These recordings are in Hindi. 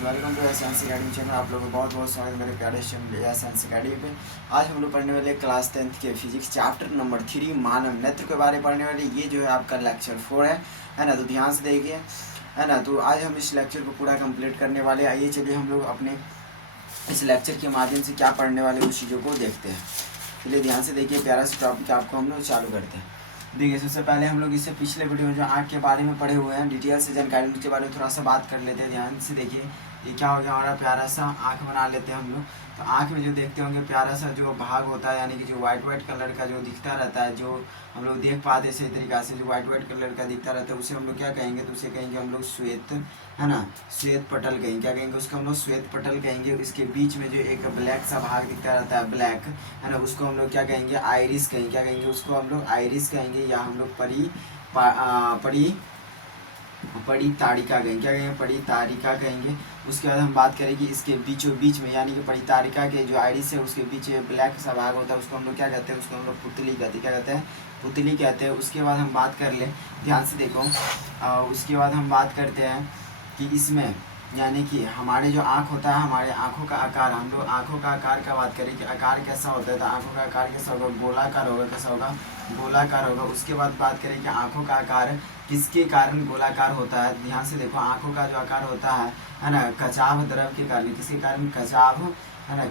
Welcome to S academy channel. आप लोगों को बहुत बहुत स्वागत है मेरे प्यारे चैनल एस अकेडमी पे। आज हम लोग पढ़ने वाले क्लास 10th के फिजिक्स चैप्टर नंबर 3 मानव नेत्र के बारे में पढ़ने वाले। ये जो है आपका लेक्चर 4 है ना। तो ध्यान से देखिए, है ना। तो आज हम इस लेक्चर को पूरा कंप्लीट करने वाले। आइए चलिए हम लोग अपने इस लेक्चर के माध्यम से क्या पढ़ने वाले उस चीज़ों को देखते हैं। चलिए ध्यान से देखिए, प्यारा सा टॉपिक आपको हम लोग चालू करते हैं। देखिए, सबसे पहले हम लोग इससे पिछले वीडियो में जो आँख के बारे में पढ़े हुए हैं, डिटेल से जानकारी के बारे में थोड़ा सा बात कर लेते हैं। ध्यान से देखिए, ये क्या हो गया, हमारा प्यारा सा आँख बना लेते हैं हम लोग। तो आँख में जो देखते होंगे प्यारा सा जो भाग होता है, यानी कि जो वाइट कलर का जो दिखता रहता है, जो हम लोग देख पाते हैं सही तरीक़ा से, जो वाइट कलर का दिखता रहता है, उसे हम लोग क्या कहेंगे, तो उसे कहेंगे हम लोग श्वेत, है ना, श्वेत पटल कहेंगे। क्या कहेंगे, उसको हम लोग श्वेत पटल कहेंगे। इसके बीच में जो एक ब्लैक सा भाग दिखता रहता है, ब्लैक, है ना, उसको हम लोग क्या कहेंगे, आइरिस कहेंगे। क्या कहेंगे, उसको हम लोग आइरिस कहेंगे, या हम लोग पड़ी तारिका कहेंगे। क्या कहेंगे, पड़ी तारिका कहेंगे। उसके बाद हम बात करें कि इसके बीचों बीच में, यानी कि पड़ी तारिका के जो आइरिस है उसके बीच ब्लैक सा भाग होता है, उसको हम लोग क्या कहते हैं, उसको हम लोग पुतली कहते हैं। क्या कहते हैं, पुतली कहते हैं। उसके बाद हम बात कर ले, ध्यान से देखो, उसके बाद हम बात करते हैं कि इसमें यानी कि हमारे जो आँख होता है, हमारे आँखों का आकार, हम लोग आँखों का आकार का बात करें कि आकार कैसा होता है, तो आँखों का आकार कैसा होगा, गोलाकार होगा। कैसा होगा, गोलाकार होगा। उसके बाद बात करें कि आँखों का आकार किसके कारण गोलाकार होता है। ध्यान से देखो, आँखों का जो आकार होता है ना, कचाव द्रव के कारण। किसके कारण, कचाव, है ना,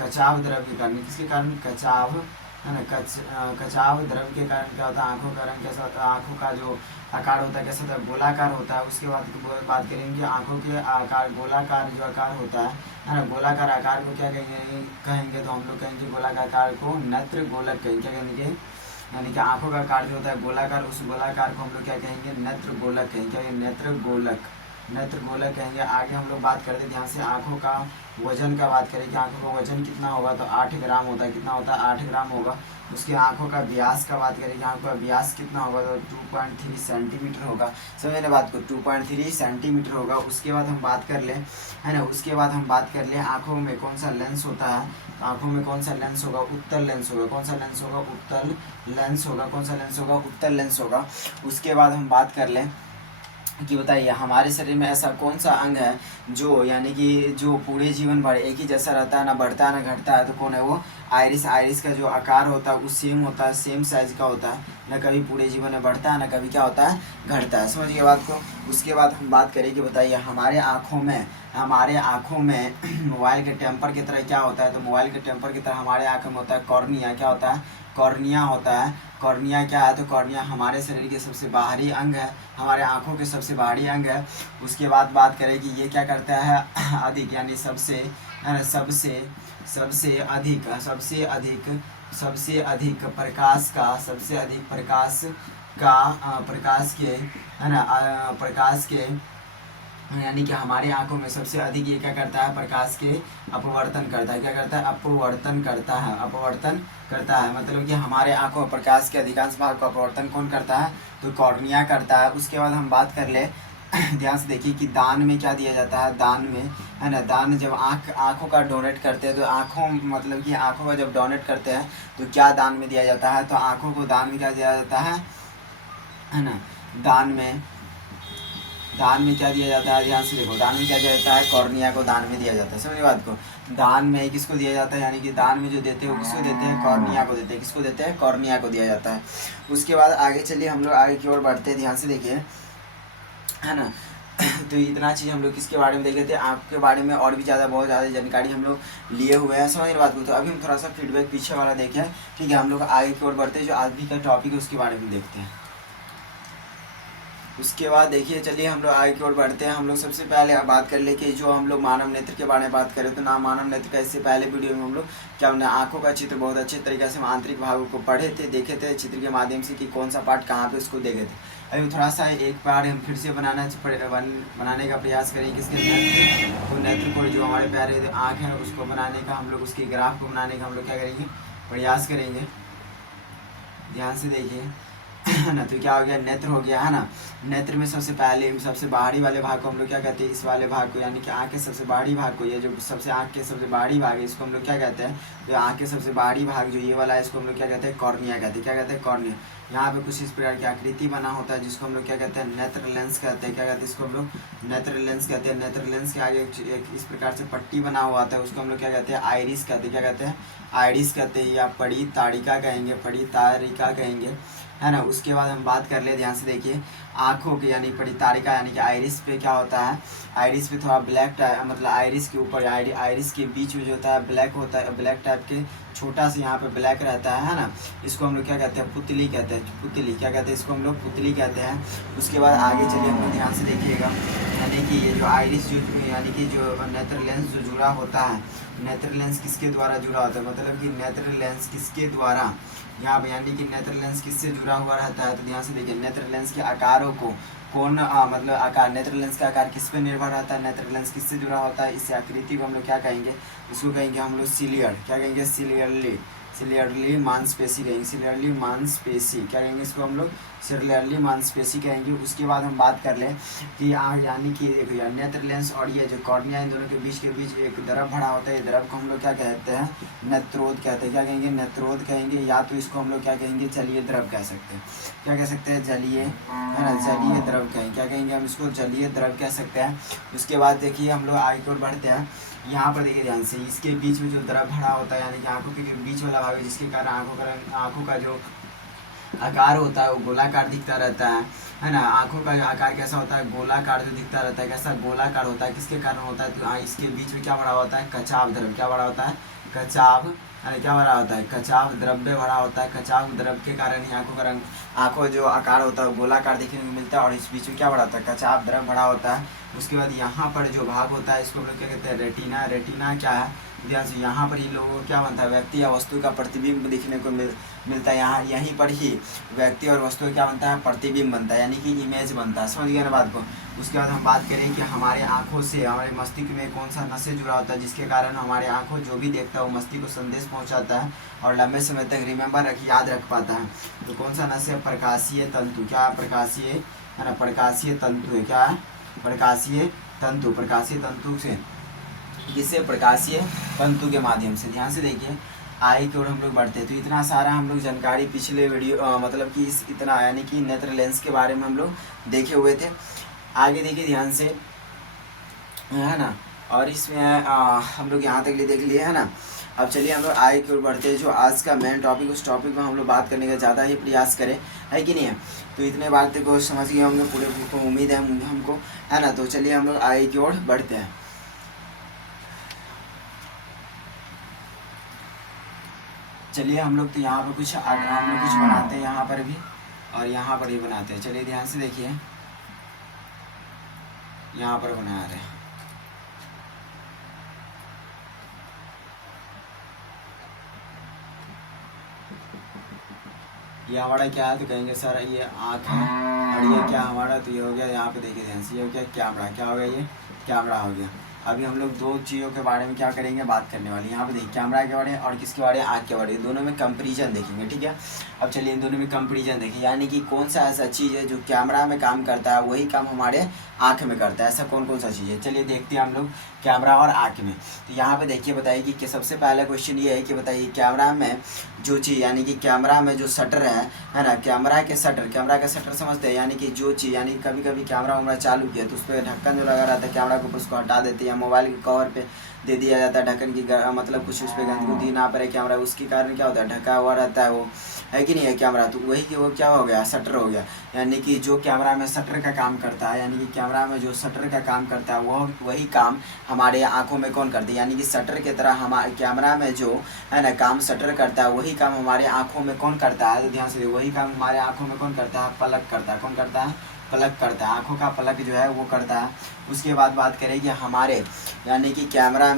कचाव द्रव के कारण। किसके कारण, कचाव, है ना, कचाव द्रव के कारण क्या होता है, आँखों का रंग कैसा होता है, आँखों का जो आकार होता है कैसा होता है, गोलाकार होता है। उसके बाद बात करेंगे आँखों के आकार, गोलाकार जो आकार होता है ना, गोलाकार आकार को क्या कहेंगे, तो हम लोग कहेंगे गोलाकार आकार को नेत्र गोलक कहेंगे। क्या कहेंगे, यानी कि आँखों का आकार जो होता है गोलाकार, उस गोलाकार को हम लोग क्या कहेंगे, नेत्र गोलक कहेंगे। क्या, नेत्र गोलक, नेत्र गोलक कहेंगे। आगे हम लोग बात करते हैं, ध्यान से, आँखों का वजन का बात करें कि आँखों का वजन कितना होगा, तो 8 ग्राम होता है। कितना होता है, 8 ग्राम होगा। उसके आँखों का व्यास का बात करें कि आँखों का व्यास कितना होगा, तो 2.3 सेंटीमीटर होगा। समझने बात को, 2.3 सेंटीमीटर होगा। उसके बाद हम बात कर लें, है ना, उसके बाद हम बात कर लें आँखों में कौन सा लेंस होता है। तो आँखों में कौन सा लेंस होगा, उत्तल लेंस होगा। कौन सा लेंस होगा, उत्तल लेंस होगा। कौन सा लेंस होगा, उत्तल लेंस होगा। उसके बाद हम बात कर लें कि बताइए हमारे शरीर में ऐसा कौन सा अंग है जो यानी कि जो पूरे जीवन भर एक ही जैसा रहता है, ना बढ़ता है ना घटता है, तो कौन है वो, आइरिस। आइरिस का जो आकार होता है वो सेम होता है, सेम साइज का होता है, ना कभी पूरे जीवन में बढ़ता है ना कभी क्या होता है, घटता है। समझिए बात को। उसके बाद हम बात करें कि बताइए हमारे आँखों में मोबाइल के टेम्पर की तरह क्या होता है, तो मोबाइल के टेम्पर की तरह हमारे आँखों में होता है कॉर्निया। क्या होता है, कॉर्निया होता है। कॉर्निया क्या है, तो कॉर्निया हमारे शरीर के सबसे बाहरी अंग है, हमारे आँखों के सबसे बाहरी अंग है। उसके बाद बात करें कि ये क्या करता है, अधिक, यानी सबसे अधिक प्रकाश के, है ना, प्रकाश के, यानी कि हमारे आंखों में सबसे अधिक ये क्या करता है, प्रकाश के अपवर्तन करता है। क्या करता है, अपवर्तन करता है। मतलब कि हमारे आंखों में प्रकाश के अधिकांश भाग का अपवर्तन कौन करता है, तो कॉर्निया करता है। उसके बाद हम बात कर ले, ध्यान से देखिए कि दान में क्या दिया जाता है, दान में, है ना, दान जब आँखों का डोनेट करते हैं, तो आँखों मतलब कि आँखों का जब डोनेट करते हैं तो क्या दान में दिया जाता है, तो आँखों को दान में क्या दिया जाता है ना, दान में क्या दिया जाता है, ध्यान से देखो, दान में क्या दिया जाता है, कॉर्निया को दान में दिया जाता है। समझिए बात को, दान में किसको दिया जाता है, यानी कि दान में जो देते हैं वो किसको देते हैं, कॉर्निया को देते हैं। किसको देते हैं, कॉर्निया को दिया जाता है। उसके बाद आगे चलिए हम लोग आगे की ओर बढ़ते हैं। ध्यान से देखिए, है ना। तो इतना चीज़ हम लोग किसके बारे में देखे थे, आपके बारे में और भी बहुत ज़्यादा जानकारी हम लोग लिए हुए हैं। समझ बात को। तो अभी हम थोड़ा सा फीडबैक पीछे वाला देखें, ठीक है। हम लोग आगे की ओर बढ़ते हैं, जो आज भी का टॉपिक है उसके बारे में देखते हैं। उसके बाद देखिए, चलिए हम लोग आगे की ओर बढ़ते हैं। हम लोग सबसे पहले बात कर ले कि जो हम लोग मानव नेत्र के बारे में बात करें, तो ना मानव नेत्र का इससे पहले वीडियो में हम लोग क्या हमने आँखों का चित्र बहुत अच्छे तरीके से हम आंतरिक भागों को पढ़े थे, देखे थे चित्र के माध्यम से कि कौन सा पार्ट कहाँ पे उसको देखे थे। अभी थोड़ा सा एक बार हम फिर से बनाने का प्रयास करेंगे किसके नेत्र, तो नेत्र को जो हमारे प्यारे आँख है उसको बनाने का हम लोग, उसके ग्राफ को बनाने का हम लोग क्या करेंगे, प्रयास करेंगे। ध्यान से देखिए है ना। तो क्या हो गया, नेत्र हो गया, है ना। नेत्र में सबसे पहले सबसे बाहरी वाले भाग को हम लोग क्या कहते हैं, इस वाले भाग को यानी कि आँख के सबसे बाहरी भाग को, ये जो सबसे आँख के सबसे बाहरी भाग है इसको हम लोग क्या कहते हैं, तो आँख के सबसे बाहरी भाग जो ये वाला है इसको हम लोग क्या कहते हैं, कॉर्निया कहते हैं। क्या कहते हैं, कॉर्निया। यहाँ पे कुछ इस प्रकार की आकृति बना होता है जिसको हम लोग क्या कहते हैं, नेत्र लेंस कहते हैं। क्या कहते हैं, इसको हम लोग नेत्र लेंस कहते हैं। नेत्र लेंस के आगे एक इस प्रकार से पट्टी बना हुआ आता है, उसको हम लोग क्या कहते हैं, आइरिस कहते हैं। क्या कहते हैं, आइरिस कहते हैं, या पड़ी ताड़िका कहेंगे, पड़ी तारिका कहेंगे, है ना। उसके बाद हम बात कर ले, ध्यान से देखिए, आँखों के यानी पड़ी तारिका यानी कि आइरिस पे क्या होता है, आइरिस पे थोड़ा ब्लैक टाइप, मतलब आइरिस के ऊपर आइरिस के बीच में जो होता है ब्लैक होता है, ब्लैक टाइप के छोटा सा यहाँ पे ब्लैक रहता है ना। इसको हम लोग क्या कहते हैं, पुतली कहते हैं। पुतली क्या कहते हैं, इसको हम लोग पुतली कहते हैं। उसके बाद आगे चलिए हम लोग ध्यान से देखिएगा, यानी कि ये जो आइरिस जो यानी कि जो नेत्र लेंस जो जुड़ा होता है, नेत्र लेंस किसके द्वारा जुड़ा होता है, मतलब कि नेत्र लेंस किसके द्वारा, यहाँ पे यानी कि नेत्र लेंस किससे जुड़ा हुआ रहता है, तो ध्यान से देखिए, नेत्र लेंस के आकारों को कौन मतलब आकार, नेत्र लेंस का आकार किस पे निर्भर रहता है, नेत्र लेंस किससे जुड़ा होता है, इस आकृति को हम लोग क्या कहेंगे, इसको कहेंगे हम लोग सिलियड। क्या कहेंगे, सिलियरली, सिलियरली मांसपेशी कहेंगे, सिलियरली मांसपेशी। क्या कहेंगे इसको हम लोग, सिलियरली मांसपेशी कहेंगे। उसके बाद हम बात कर लें कि यानी कि नेत्र लेंस और ये जो कॉर्निया इन दोनों के बीच एक द्रव भरा होता है, ये द्रव को हम लोग क्या कहते हैं, नेत्रोद कहते हैं। क्या कहेंगे, नेत्रोद कहेंगे, या तो इसको हम लोग क्या कहेंगे, जलीय द्रव कह सकते हैं। क्या कह सकते हैं, जलीय, है ना, जलीय द्रव कहेंगे। क्या कहेंगे हम इसको, जलीय द्रव कह सकते हैं। उसके बाद देखिए हम लोग आगे की ओर बढ़ते हैं, यहाँ पर देखिए ध्यान से, इसके बीच में जो द्रव भरा होता है यानी कि आंखों के जो बीच वाला भाग है, जिसके कारण आंखों का जो आकार होता है वो गोलाकार दिखता रहता है ना। आंखों का आकार कैसा होता है, गोलाकार जो दिखता रहता है, कैसा गोलाकार होता है, किसके कारण होता है, तो इसके बीच में क्या भरा होता है, कचाव द्रव। क्या भरा होता है, कचाव, अरे क्या भरा होता है, कचाव द्रव्य भरा होता है। कचाव द्रव के कारण ही आंखों का रंग, आंखों जो आकार होता है गोलाकार देखने को मिलता है, और इस बीच में क्या भरा होता है, कचाव द्रव भरा होता है। उसके बाद यहाँ पर जो भाग होता है इसको हम लोग क्या कहते हैं, रेटिना। रेटिना क्या है, ध्यान से, यहाँ पर ही लोगों को क्या बनता है, व्यक्ति या वस्तु का प्रतिबिंब दिखने को मिलता है। यहाँ यहीं पर ही व्यक्ति और वस्तु का क्या बनता है, प्रतिबिंब बनता है, यानी कि इमेज बनता है। समझ गए ना बात को। उसके बाद हम बात करें कि हमारे आँखों से हमारे मस्तिष्क में कौन सा नसें जुड़ा होता है, जिसके कारण हमारे आँखों जो भी देखता है वो मस्तिष्क को संदेश पहुँचाता है और लंबे समय तक रिमेंबर याद रख पाता है। तो कौन सा नस है, प्रकाशीय तंतु। क्या प्रकाशीय, है ना, प्रकाशीय तंतु है। क्या है, प्रकाशीय तंतु। प्रकाशीय तंतु से, जिससे प्रकाशीय तंतु के माध्यम से, ध्यान से देखिए, आई की ओर हम लोग बढ़ते हैं। तो इतना सारा हम लोग जानकारी पिछले वीडियो मतलब कि इस इतना यानी कि नेत्र लेंस के बारे में हम लोग देखे हुए थे। आगे देखिए ध्यान से, है ना, और इसमें हम लोग यहाँ तक लिए देख लिए, है ना। अब चलिए हम लोग आगे की ओर बढ़ते हैं, जो आज का मेन टॉपिक, उस टॉपिक में हम लोग बात करने का ज़्यादा ही प्रयास करें, है कि नहीं है। तो इतने बातें को समझ गए होंगे पूरे को, उम्मीद है हमको, है ना। तो चलिए हम लोग आगे की ओर बढ़ते हैं। चलिए हम लोग तो यहाँ पर कुछ हम लोग कुछ बनाते हैं, यहाँ पर भी और यहाँ पर भी बनाते हैं। चलिए ध्यान से देखिए, यहाँ पर बना रहे हैं, ये हमारा क्या है, तो कहेंगे सर ये आँख है, और ये क्या हमारा, तो ये हो गया, यहाँ पे देखिए ध्यान से, ये हो गया कैमरा। क्या हो गया, ये कैमरा हो गया। अभी हम लोग दो चीज़ों के बारे में क्या करेंगे, बात करने वाली। यहाँ पे देखिए कैमरा के बारे में और किसके बारे में, आँख के बारे में, दोनों में कंपैरिजन देखेंगे, ठीक है। अब चलिए इन दोनों में कंपैरिजन देखें, यानी कि कौन सा ऐसा चीज़ है जो कैमरा में काम करता है वही काम हमारे आँख में करता है, ऐसा कौन कौन सा चीज़ है। चलिए देखते हैं हम लोग कैमरा और आँख में। तो यहाँ पे देखिए बताइए कि सबसे पहला क्वेश्चन ये है कि बताइए कैमरा में जो चीज़, यानी कि कैमरा में जो शटर है ना, कैमरा के शटर समझते हैं, यानी कि जो चीज़, यानी कभी कभी कैमरा वैमरा चालू किया तो उस पर ढक्कन जो लगा रहता है कैमरा के ऊपर, उसको हटा देते हैं, या मोबाइल के कवर पे दे दिया जाता है ढक्कन की, मतलब कुछ उस पर गंदगी ना पड़े कैमरा, उसके कारण क्या होता है, ढका हुआ रहता है वो, है कि नहीं है कैमरा। तो वही कि वो क्या हो गया, शटर हो गया। यानी कि जो कैमरा में शटर का काम करता है, यानी कि कैमरा में जो शटर का काम करता है वो वही काम हमारे आँखों में कौन करती है, यानी कि शटर की तरह हमारे कैमरा में जो है ना काम शटर करता है वही काम हमारे आँखों में कौन करता है। तो ध्यान से वही काम हमारे आँखों में कौन करता है, पलक करता है। कौन करता है, पलक करता है, आँखों का पलक जो है वो करता है। उसके बाद बात करें कि हमारे यानी कि कैमरा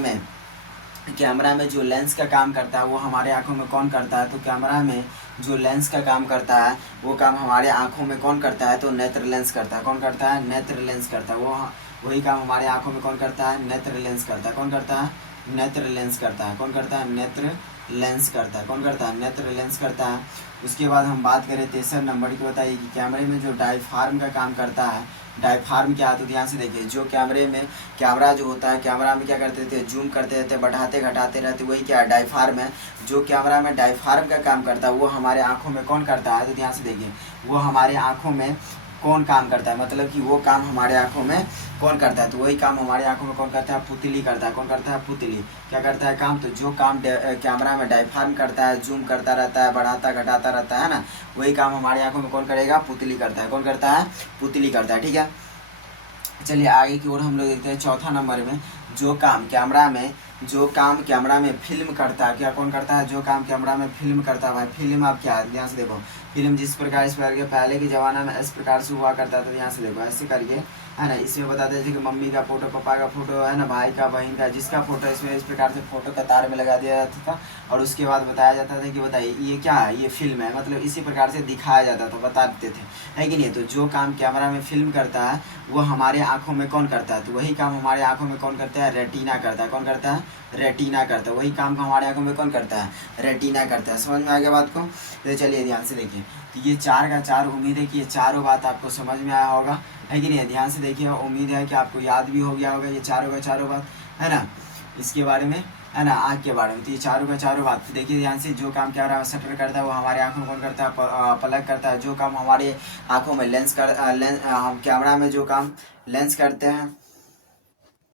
में जो लेंस का काम करता है वो हमारे आँखों में कौन करता है। तो कैमरा में जो लेंस का काम करता है वो काम हमारे आँखों में कौन करता है, तो नेत्र लेंस करता है। कौन करता है, नेत्र लेंस करता है। वो वही काम हमारे आँखों में कौन करता है, नेत्र लेंस करता है। कौन करता है, नेत्र लेंस करता है। कौन करता है? नेत्र लेंस करता है। कौन करता है? नेत्र लेंस करता है। उसके बाद हम बात करें तेसर नंबर की, बताइए कि कैमरे में जो डायफ्राम का काम करता है, डायफ्राम क्या है? तो ध्यान से देखिए, जो कैमरे में कैमरा जो होता है, कैमरा में क्या करते थे? जूम करते रहते, बढ़ाते घटाते रहते, वही क्या है? डायफ्राम है। जो कैमरा में डायफ्राम का काम करता है वो हमारे आँखों में कौन करता है? तो ध्यान से देखिए, वो हमारे आँखों में कौन काम करता है, मतलब कि वो काम हमारे आँखों में कौन करता है? तो वही काम हमारे आँखों में कौन करता है? पुतली करता है। कौन करता है? पुतली। क्या करता है काम? तो जो काम कैमरा में डायफ्राम करता है, जूम करता रहता है, बढ़ाता घटाता रहता है ना, वही काम हमारे आँखों में कौन करेगा? पुतली करता है। कौन करता है? पुतली करता है। ठीक है, चलिए आगे की ओर हम लोग देखते हैं चौथा नंबर में, जो काम कैमरा में फिल्म करता है, क्या कौन करता है? जो काम कैमरा में फिल्म करता है। भाई फिल्म आप क्या है? ध्यान से देखो, फिल्म जिस प्रकार इस प्रकार के पहले के ज़माना में इस प्रकार से हुआ करता था, ध्यान से देखो ऐसे करके, है ना। इसमें बताते थे कि मम्मी का फोटो, पापा का फोटो, है ना, भाई का, बहन का, जिसका फोटो इसमें इस प्रकार से फोटो कतार में लगा दिया जाता था, और उसके बाद बताया जाता था कि बताइए ये क्या है? ये फिल्म है, मतलब इसी प्रकार से दिखाया जाता था, बता देते थे, है कि नहीं। तो जो काम कैमरा में फिल्म करता है वो हमारे आँखों में कौन करता है? तो वही काम हमारे आँखों में कौन करता है? रेटिना करता है। कौन करता है? रेटिना करता है। वही काम हमारे आँखों में कौन करता है? रेटिना करता है। समझ में आ गया बात को? तो चलिए ध्यान से देखिए, तो ये 4 का 4, उम्मीद है कि ये चारों बात आपको समझ में आया होगा, है कि नहीं। ध्यान से देखिए, उम्मीद है कि आपको याद भी हो गया होगा ये चारों का चारों बात, है ना, इसके बारे में, है ना, आँख के बारे में। तो ये चारों का चारों बात देखिए ध्यान से, जो काम कैमरा में शटर करता है वो हमारे आँखों में कौन करता है? पलक करता है। जो काम हमारे आँखों में लेंस कैमरा में जो काम लेंस करते हैं,